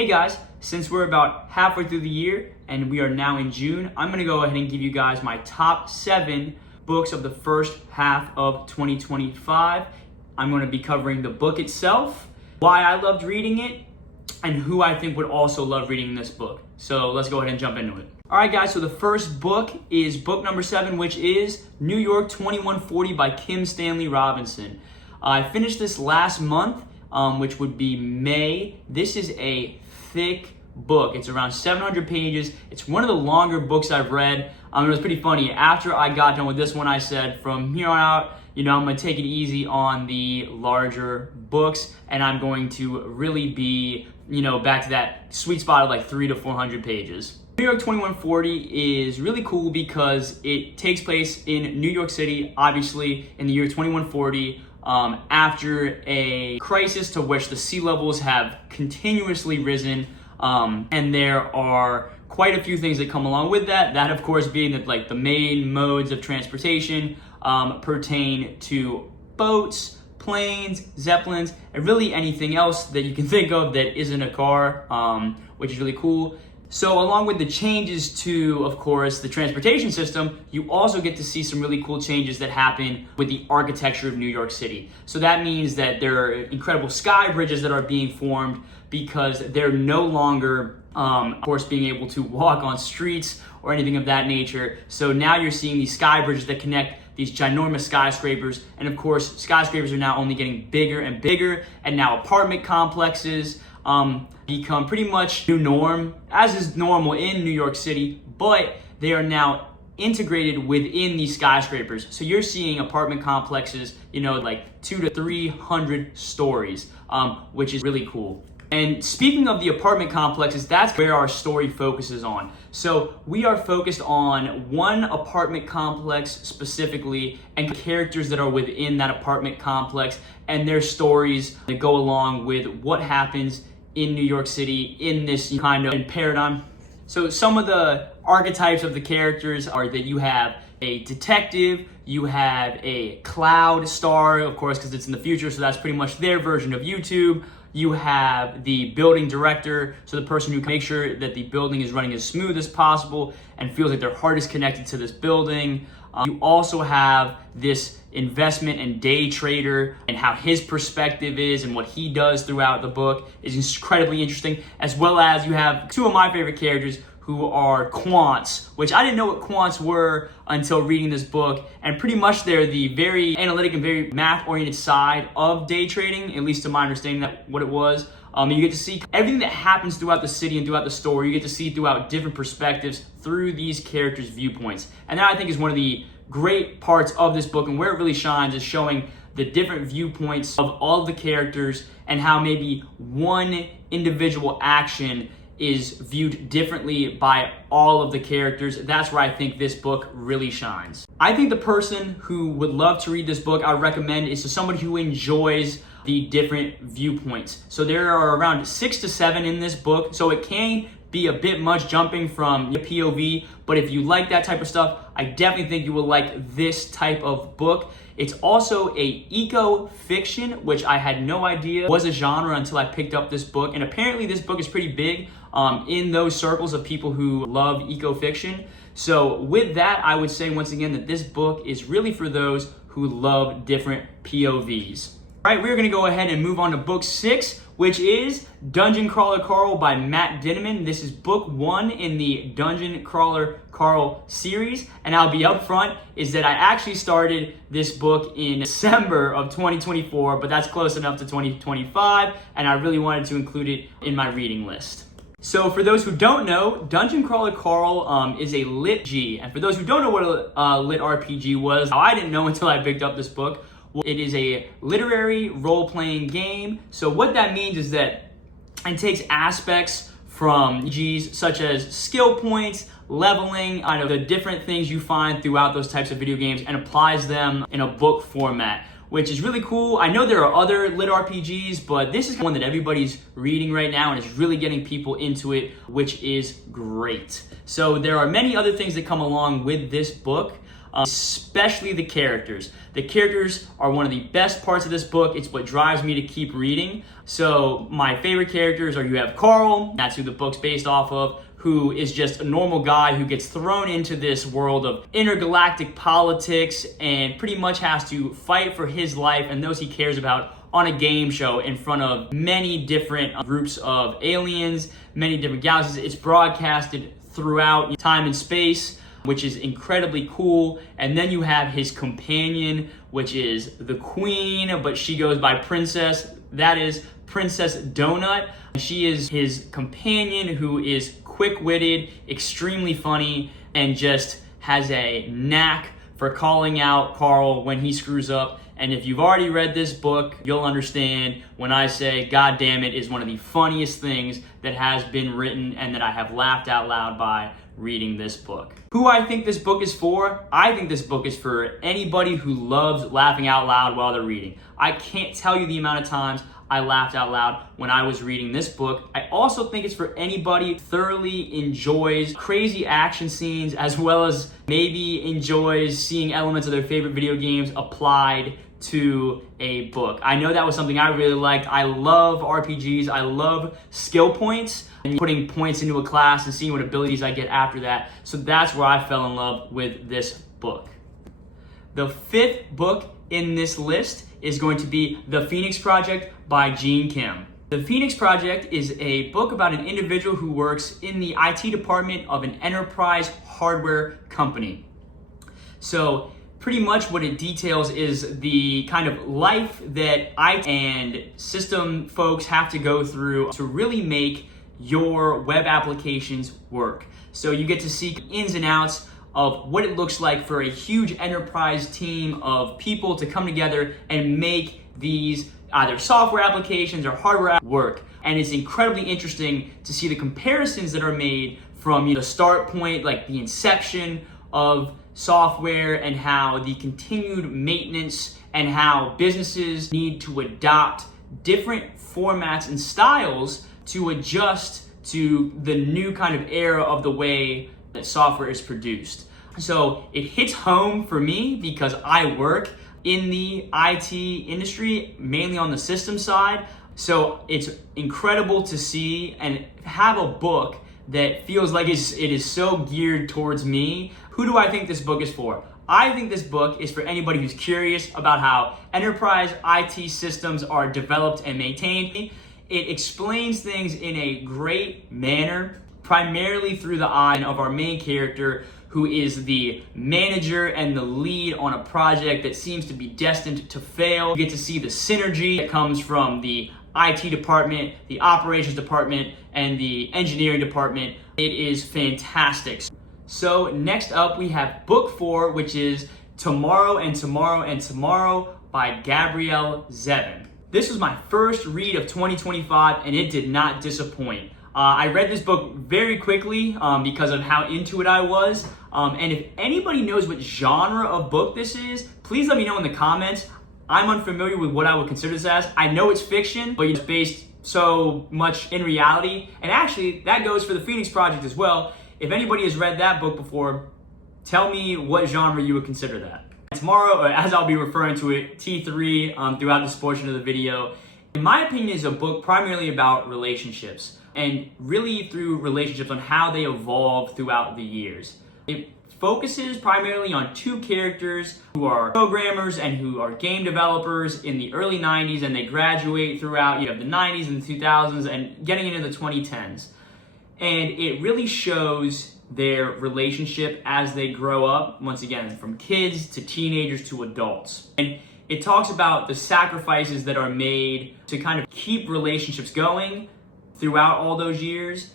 Hey guys, since we're about halfway through the year and we are now in June, I'm gonna go ahead and give you guys my top 7 books of the first half of 2025. I'm gonna be covering the book itself, why I loved reading it, and who I think would also love reading this book. So let's go ahead and jump into it. All right guys, so the first book is book number 7, which is New York 2140 by Kim Stanley Robinson. I finished this last month, which would be May. This is a thick book. It's around 700 pages. It's one of the longer books I've read. It was pretty funny. After I got done with this one, I said, from here on out, I'm going to take it easy on the larger books, and I'm going to really be, back to that sweet spot of like 300 to 400 pages. New York 2140 is really cool because it takes place in New York City, obviously in the year 2140, after a crisis to which the sea levels have continuously risen, and there are quite a few things that come along with that. That, of course, being that like the main modes of transportation pertain to boats, planes, zeppelins, and really anything else that you can think of that isn't a car, which is really cool. So along with the changes to, of course, the transportation system, you also get to see some really cool changes that happen with the architecture of New York City. So that means that there are incredible sky bridges that are being formed because they're no longer, of course, being able to walk on streets or anything of that nature. So now you're seeing these sky bridges that connect these ginormous skyscrapers. And of course, skyscrapers are now only getting bigger and bigger, and now apartment complexes become pretty much new norm, as is normal in New York City, but they are now integrated within these skyscrapers. So you're seeing apartment complexes, like 200 to 300 stories, which is really cool. And speaking of the apartment complexes, that's where our story focuses on. So we are focused on one apartment complex specifically and characters that are within that apartment complex and their stories that go along with what happens in New York City in this kind of paradigm. So some of the archetypes of the characters are that you have a detective, you have a cloud star, of course, because it's in the future, so that's pretty much their version of YouTube. You have the building director, so the person who can make sure that the building is running as smooth as possible and feels like their heart is connected to this building. You also have this investment and day trader and how his perspective is and what he does throughout the book is incredibly interesting, as well as you have 2 of my favorite characters who are quants, which I didn't know what quants were until reading this book, and pretty much they're the very analytic and very math-oriented side of day trading, at least to my understanding that what it was. You get to see everything that happens throughout the city and throughout the story. You get to see throughout different perspectives through these characters' viewpoints. And that, I think, is one of the great parts of this book, and where it really shines is showing the different viewpoints of all of the characters and how maybe one individual action is viewed differently by all of the characters. That's where I think this book really shines. I think the person who would love to read this book, I recommend, is to somebody who enjoys the different viewpoints. So there are around 6 to 7 in this book, so it can be a bit much jumping from POV, but if you like that type of stuff, I definitely think you will like this type of book. It's also a eco-fiction, which I had no idea was a genre until I picked up this book, and apparently this book is pretty big in those circles of people who love eco-fiction. So with that, I would say once again that this book is really for those who love different POVs. All right, we're gonna go ahead and move on to book 6, which is Dungeon Crawler Carl by Matt Dinniman. This is book 1 in the Dungeon Crawler Carl series, and I'll be upfront is that I actually started this book in December of 2024, but that's close enough to 2025, and I really wanted to include it in my reading list. So for those who don't know, Dungeon Crawler Carl is a lit G, and for those who don't know what a lit RPG was, I didn't know until I picked up this book. It is a literary role-playing game. So what that means is that it takes aspects from RPGs such as skill points, leveling, the different things you find throughout those types of video games, and applies them in a book format, which is really cool. I know there are other lit RPGs, but this is one that everybody's reading right now and is really getting people into it, which is great. So there are many other things that come along with this book. especially the characters. The characters are one of the best parts of this book. It's what drives me to keep reading. So my favorite characters are, you have Carl, that's who the book's based off of, who is just a normal guy who gets thrown into this world of intergalactic politics and pretty much has to fight for his life and those he cares about on a game show in front of many different groups of aliens, many different galaxies. It's broadcasted throughout time and space, which is incredibly cool. And then you have his companion, which is the Queen, but she goes by Princess. That is Princess Donut. She is his companion, who is quick-witted, extremely funny, and just has a knack for calling out Carl when he screws up. And if you've already read this book, you'll understand when I say, God damn it, is one of the funniest things that has been written and that I have laughed out loud by reading this book. Who I think this book is for? I think this book is for anybody who loves laughing out loud while they're reading. I can't tell you the amount of times I laughed out loud when I was reading this book. I also think it's for anybody who thoroughly enjoys crazy action scenes, as well as maybe enjoys seeing elements of their favorite video games applied to a book. I know that was something I really liked. I love RPGs. I love skill points and putting points into a class and seeing what abilities I get after that. So that's where I fell in love with this book. The fifth book in this list is going to be The Phoenix Project by Gene Kim. The Phoenix Project is a book about an individual who works in the IT department of an enterprise hardware company. So pretty much what it details is the kind of life that IT and system folks have to go through to really make your web applications work. So you get to see ins and outs of what it looks like for a huge enterprise team of people to come together and make these either software applications or hardware work. And it's incredibly interesting to see the comparisons that are made from the start point, like the inception of software, and how the continued maintenance and how businesses need to adopt different formats and styles to adjust to the new kind of era of the way that software is produced. So it hits home for me because I work in the IT industry, mainly on the system side. So it's incredible to see and have a book that feels like it is so geared towards me. Who do I think this book is for? I think this book is for anybody who's curious about how enterprise IT systems are developed and maintained. It explains things in a great manner, primarily through the eye of our main character, who is the manager and the lead on a project that seems to be destined to fail. You get to see the synergy that comes from the IT department, the operations department, and the engineering department. It is fantastic. So next up we have book 4, which is Tomorrow and Tomorrow and Tomorrow by Gabrielle Zevin. This was my first read of 2025 and it did not disappoint. I read this book very quickly because of how into it I was. And if anybody knows what genre of book this is, please let me know in the comments. I'm unfamiliar with what I would consider this as. I know it's fiction, but it's based so much in reality. And actually, that goes for the Phoenix Project as well. If anybody has read that book before, tell me what genre you would consider that. Tomorrow, or as I'll be referring to it, T3 throughout this portion of the video, in my opinion, is a book primarily about relationships, and really through relationships on how they evolve throughout the years. It focuses primarily on 2 characters who are programmers and who are game developers in the early 90s, and they graduate throughout the 90s and the 2000s and getting into the 2010s. And it really shows their relationship as they grow up, once again, from kids to teenagers to adults. And it talks about the sacrifices that are made to kind of keep relationships going throughout all those years.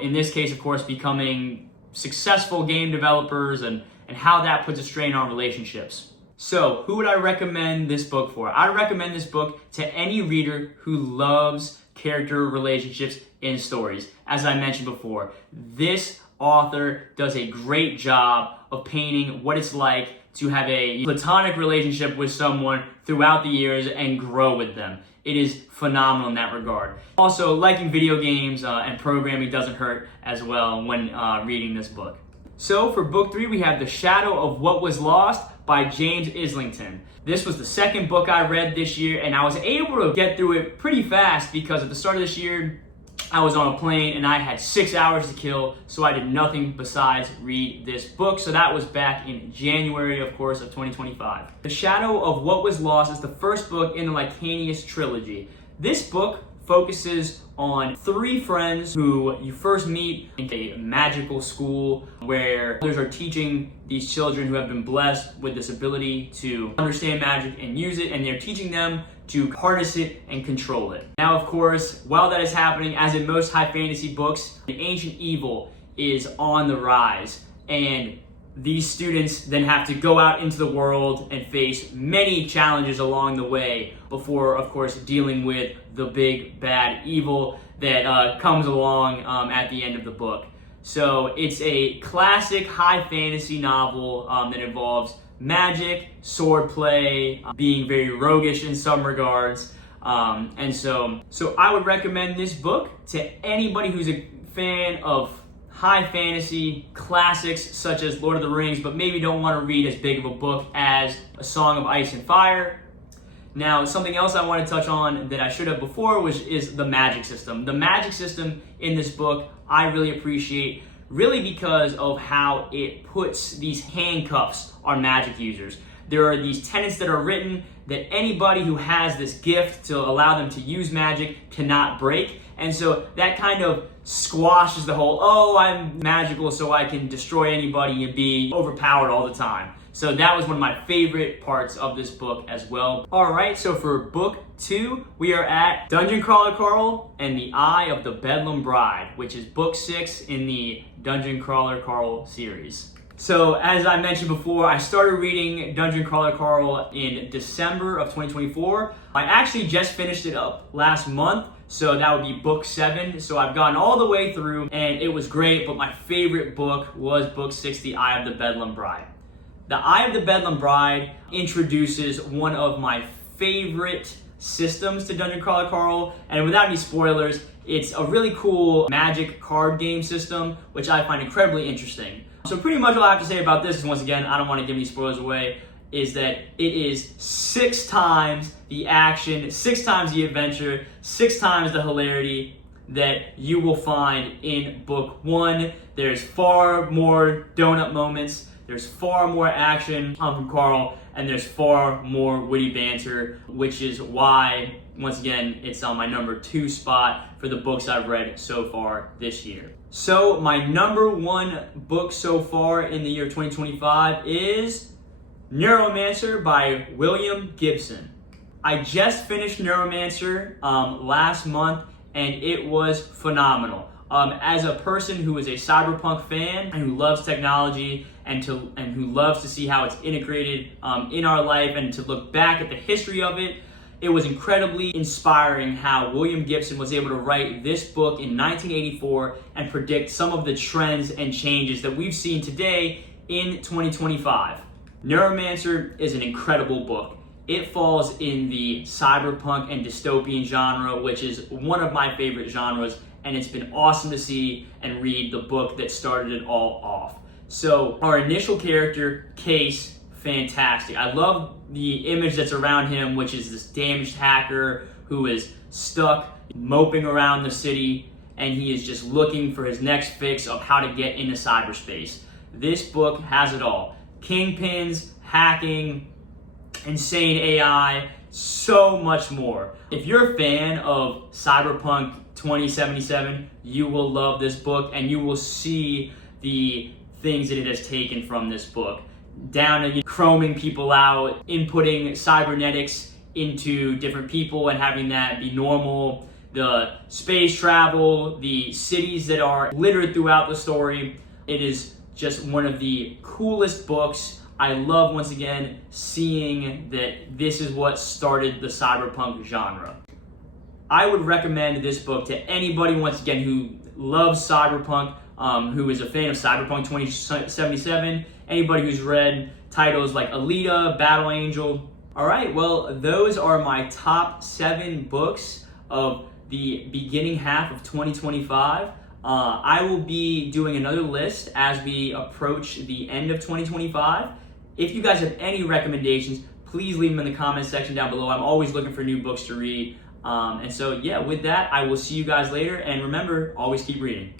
In this case, of course, becoming successful game developers and how that puts a strain on relationships. So who would I recommend this book for? I'd recommend this book to any reader who loves character relationships in stories. As I mentioned before, this author does a great job of painting what it's like to have a platonic relationship with someone throughout the years and grow with them. It is phenomenal in that regard. Also, liking video games and programming doesn't hurt as well when reading this book. So for book 3, we have The Shadow of What Was Lost by James Islington. This was the second book I read this year, and I was able to get through it pretty fast because at the start of this year, I was on a plane and I had 6 hours to kill, so I did nothing besides read this book. So that was back in January, of course, of 2025. The Shadow of What Was Lost is the first book in the Lycanius trilogy. This book focuses on 3 friends who you first meet in a magical school where others are teaching these children who have been blessed with this ability to understand magic and use it, and they're teaching them to harness it and control it. Now, of course, while that is happening, as in most high fantasy books, the ancient evil is on the rise, and these students then have to go out into the world and face many challenges along the way before, of course, dealing with the big bad evil that comes along at the end of the book. So it's a classic high fantasy novel that involves magic, swordplay, being very roguish in some regards. And so I would recommend this book to anybody who's a fan of high fantasy classics such as Lord of the Rings, but maybe don't want to read as big of a book as A Song of Ice and Fire. Now, something else I want to touch on that I should have before is the magic system. The magic system in this book I really appreciate, really because of how it puts these handcuffs on magic users. There are these tenets that are written that anybody who has this gift to allow them to use magic cannot break. And so that kind of squashes the whole, oh, I'm magical so I can destroy anybody and be overpowered all the time. So that was one of my favorite parts of this book as well. All right, so for book 2, we are at Dungeon Crawler Carl and the Eye of the Bedlam Bride, which is book 6 in the Dungeon Crawler Carl series. So as I mentioned before, I started reading Dungeon Crawler Carl in December of 2024. I actually just finished it up last month, so that would be book 7. So I've gone all the way through and it was great, but my favorite book was book 6, The Eye of the Bedlam Bride. The Eye of the Bedlam Bride introduces one of my favorite systems to Dungeon Crawler Carl, and without any spoilers, it's a really cool magic card game system, which I find incredibly interesting. So pretty much all I have to say about this is, once again, I don't want to give any spoilers away, is that it is 6 times the action, 6 times the adventure, 6 times the hilarity that you will find in book 1. There's far more donut moments, there's far more action from Carl, and there's far more witty banter, which is why, once again, it's on my number 2 spot for the books I've read so far this year. So my number 1 book so far in the year 2025 is Neuromancer by William Gibson. I just finished Neuromancer last month, and it was phenomenal. As a person who is a cyberpunk fan and who loves technology and who loves to see how it's integrated in our life and to look back at the history of it, it was incredibly inspiring how William Gibson was able to write this book in 1984 and predict some of the trends and changes that we've seen today in 2025. Neuromancer is an incredible book. It falls in the cyberpunk and dystopian genre, which is one of my favorite genres, and it's been awesome to see and read the book that started it all off. So our initial character, Case, fantastic. I love the image that's around him, which is this damaged hacker who is stuck moping around the city, and he is just looking for his next fix of how to get into cyberspace. This book has it all. Kingpins, hacking, insane AI, so much more. If you're a fan of Cyberpunk 2077, you will love this book, and you will see the things that it has taken from this book, down to chroming people out, inputting cybernetics into different people and having that be normal, the space travel, the cities that are littered throughout the story. It is just one of the coolest books. I love, once again, seeing that this is what started the cyberpunk genre. I would recommend this book to anybody, once again, who loves cyberpunk, who is a fan of Cyberpunk 2077, anybody who's read titles like Alita, Battle Angel. All right, well, those are my top 7 books of the beginning half of 2025. I will be doing another list as we approach the end of 2025. If you guys have any recommendations, please leave them in the comments section down below. I'm always looking for new books to read. And so, yeah, with that, I will see you guys later. And remember, always keep reading.